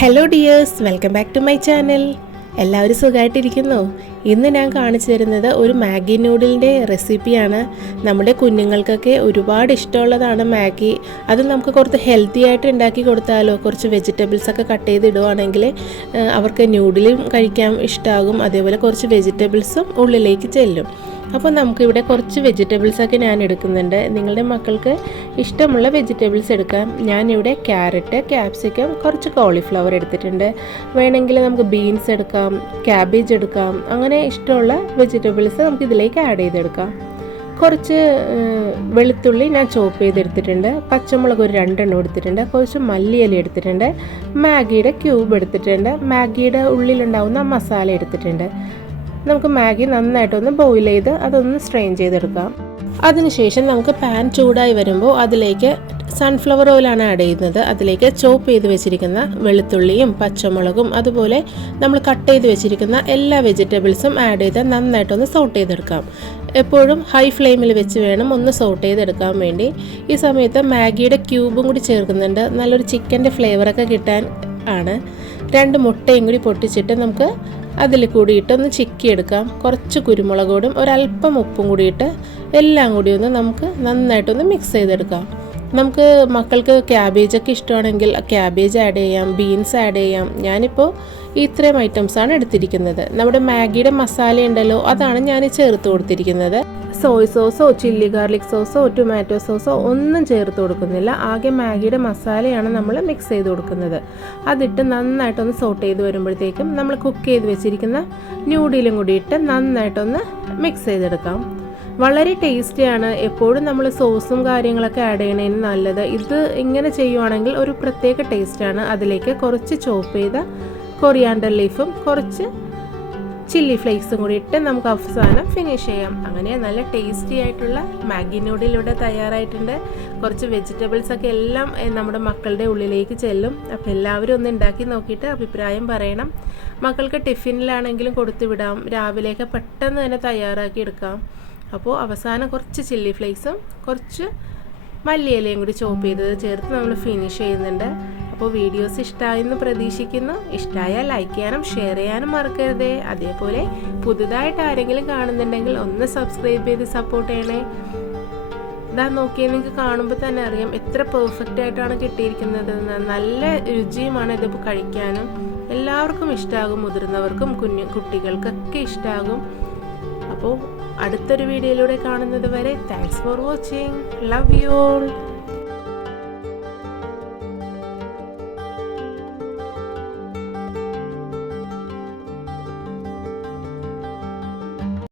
Hello dears welcome back to my channel എല്ലാവരും സുഖമായിട്ടിരിക്കുന്നു. ഇന്ന് ഞാൻ കാണിച്ചു തരുന്നത് ഒരു മാഗി നൂഡിലിന്റെ റെസിപ്പിയാണ്. നമ്മുടെ കുഞ്ഞുങ്ങൾക്കൊക്കെ ഒരുപാട് ഇഷ്ടമുള്ളതാണ് മാഗി. അത് നമുക്ക് കുറച്ച് ഹെൽത്തി ആയിട്ട് ഉണ്ടാക്കി കൊടുത്താലോ കുറച്ച് വെജിറ്റബിൾസ് ഒക്കെ കട്ട് ഏഹ്, അവർക്ക് നൂഡിലും കഴിക്കാൻ ഇഷ്ടമാകും അതേപോലെ കുറച്ച് വെജിറ്റബിൾസും ഉള്ളിലേക്ക് ചെല്ലും. അപ്പോൾ നമുക്കിവിടെ കുറച്ച് വെജിറ്റബിൾസൊക്കെ ഞാൻ എടുക്കുന്നുണ്ട്. നിങ്ങളുടെ മക്കൾക്ക് ഇഷ്ടമുള്ള വെജിറ്റബിൾസ് എടുക്കാം. ഞാനിവിടെ ക്യാരറ്റ് ക്യാപ്സിക്കം കുറച്ച് കോളിഫ്ലവർ എടുത്തിട്ടുണ്ട്. വേണമെങ്കിൽ നമുക്ക് ബീൻസ് എടുക്കാം ക്യാബേജ് എടുക്കാം. അങ്ങനെ ഇഷ്ടമുള്ള വെജിറ്റബിൾസ് നമുക്ക് ഇതിലേക്ക് ആഡ് ചെയ്തെടുക്കാം. കുറച്ച് വെളുത്തുള്ളി ഞാൻ ചോപ്പ് ചെയ്തെടുത്തിട്ടുണ്ട്. പച്ചമുളക് ഒരു രണ്ടെണ്ണം എടുത്തിട്ടുണ്ട്. കുറച്ച് മല്ലിയില എടുത്തിട്ടുണ്ട്. മാഗിയുടെ ക്യൂബ് എടുത്തിട്ടുണ്ട്. മാഗിയുടെ ഉള്ളിലുണ്ടാവുന്ന മസാല എടുത്തിട്ടുണ്ട്. നമുക്ക് മാഗി നന്നായിട്ടൊന്ന് ബോയിൽ ചെയ്ത് അതൊന്ന് സ്ട്രെയിൻ ചെയ്തെടുക്കാം. അതിനുശേഷം നമുക്ക് പാൻ ചൂടായി വരുമ്പോൾ അതിലേക്ക് സൺഫ്ലവർ ഓയിലാണ് ആഡ് ചെയ്യുന്നത്. അതിലേക്ക് ചോപ്പ് ചെയ്ത് വെച്ചിരിക്കുന്ന വെളുത്തുള്ളിയും പച്ചമുളകും അതുപോലെ നമ്മൾ കട്ട് ചെയ്ത് വെച്ചിരിക്കുന്ന എല്ലാ വെജിറ്റബിൾസും ആഡ് ചെയ്ത് നന്നായിട്ടൊന്ന് സോട്ട് ചെയ്തെടുക്കാം. എപ്പോഴും ഹൈ ഫ്ലെയിമിൽ വെച്ച് വേണം ഒന്ന് സോട്ട് ചെയ്തെടുക്കാൻ വേണ്ടി. ഈ സമയത്ത് മാഗിയുടെ ക്യൂബും കൂടി ചേർക്കുന്നുണ്ട്. നല്ലൊരു ചിക്കന്റെ ഫ്ലേവറൊക്കെ കിട്ടാൻ ആണ്. രണ്ട് മുട്ടയും കൂടി പൊട്ടിച്ചിട്ട് നമുക്ക് അതിൽ കൂടിയിട്ട് ഒന്ന് ചിക്കിയെടുക്കാം. കുറച്ച് കുരുമുളക് ഒരല്പം ഉപ്പും കൂടിയിട്ട് എല്ലാം കൂടി ഒന്ന് നമുക്ക് നന്നായിട്ടൊന്ന് മിക്സ് ചെയ്തെടുക്കാം. നമുക്ക് മക്കൾക്ക് ക്യാബേജൊക്കെ ഇഷ്ടമാണെങ്കിൽ ക്യാബേജ് ആഡ് ചെയ്യാം ബീൻസ് ആഡ് ചെയ്യാം. ഞാനിപ്പോൾ ഇത്രയും ഐറ്റംസാണ് എടുത്തിരിക്കുന്നത്. നമ്മുടെ മാഗിയുടെ മസാല ഉണ്ടല്ലോ അതാണ് ഞാൻ ചേർത്ത് കൊടുത്തിരിക്കുന്നത്. സോയ് സോസോ ചില്ലി ഗാർലിക് സോസോ ടൊമാറ്റോ സോസോ ഒന്നും ചേർത്ത് കൊടുക്കുന്നില്ല. ആകെ മാഗിയുടെ മസാലയാണ് നമ്മൾ മിക്സ് ചെയ്ത് കൊടുക്കുന്നത്. അതിട്ട് നന്നായിട്ടൊന്ന് സോട്ട് ചെയ്ത് വരുമ്പോഴത്തേക്കും നമ്മൾ കുക്ക് ചെയ്ത് വെച്ചിരിക്കുന്ന ന്യൂഡിലും കൂടി ഇട്ട് നന്നായിട്ടൊന്ന് മിക്സ് ചെയ്തെടുക്കാം. വളരെ ടേസ്റ്റിയാണ്. എപ്പോഴും നമ്മൾ സോസും കാര്യങ്ങളൊക്കെ ആഡ് ചെയ്യണതിന് നല്ലത്. ഇത് ഇങ്ങനെ ചെയ്യുവാണെങ്കിൽ ഒരു പ്രത്യേക ടേസ്റ്റാണ് അതിലേക്ക് കുറച്ച് ചോപ്പ് ചെയ്ത കൊറിയാണ്ടർ ലീഫും കുറച്ച് ചില്ലി ഫ്ലേക്സും കൂടി ഇട്ട് നമുക്ക് അവസാനം ഫിനിഷ് ചെയ്യാം. അങ്ങനെ നല്ല ടേസ്റ്റി ആയിട്ടുള്ള മാഗി നൂഡിൽ ഇവിടെ തയ്യാറായിട്ടുണ്ട്. കുറച്ച് വെജിറ്റബിൾസ് ഒക്കെ എല്ലാം നമ്മുടെ മക്കളുടെ ഉള്ളിലേക്ക് ചെല്ലും. അപ്പോൾ എല്ലാവരും ഒന്ന് ഉണ്ടാക്കി നോക്കിയിട്ട് അഭിപ്രായം പറയണം. മക്കൾക്ക് ടിഫിനിലാണെങ്കിലും കൊടുത്തു വിടാം. രാവിലെയൊക്കെ പെട്ടെന്ന് തന്നെ തയ്യാറാക്കി എടുക്കാം. അപ്പോൾ അവസാനം കുറച്ച് ചില്ലി ഫ്ലേക്സും കുറച്ച് മല്ലിയിലയും കൂടി ചോപ്പ് ചെയ്തത് ചേർത്ത് നമ്മൾ ഫിനിഷ് ചെയ്യുന്നുണ്ട്. അപ്പോൾ വീഡിയോസ് ഇഷ്ടമായെന്ന് പ്രതീക്ഷിക്കുന്നു. ഇഷ്ടമായാൽ ലൈക്ക് ചെയ്യാനും ഷെയർ ചെയ്യാനും മറക്കരുതേ. അതേപോലെ പുതുതായിട്ട് ആരെങ്കിലും കാണുന്നുണ്ടെങ്കിൽ ഒന്ന് സബ്സ്ക്രൈബ് ചെയ്ത് സപ്പോർട്ട് ചെയ്യണേ. ഇതാ നോക്കിയാൽ നിങ്ങൾക്ക് കാണുമ്പോൾ തന്നെ അറിയാം എത്ര പെർഫെക്റ്റ് ആയിട്ടാണ് കിട്ടിയിരിക്കുന്നത്. നല്ല രുചിയുമാണ് ഇത് കഴിക്കാനും. എല്ലാവർക്കും ഇഷ്ടമാകും മുതിർന്നവർക്കും കുഞ്ഞു കുട്ടികൾക്കൊക്കെ ഇഷ്ടമാകും അപ്പോൾ അടുത്തൊരു വീഡിയോയിലൂടെ കാണുന്നത് വരെ thanks for watching love you all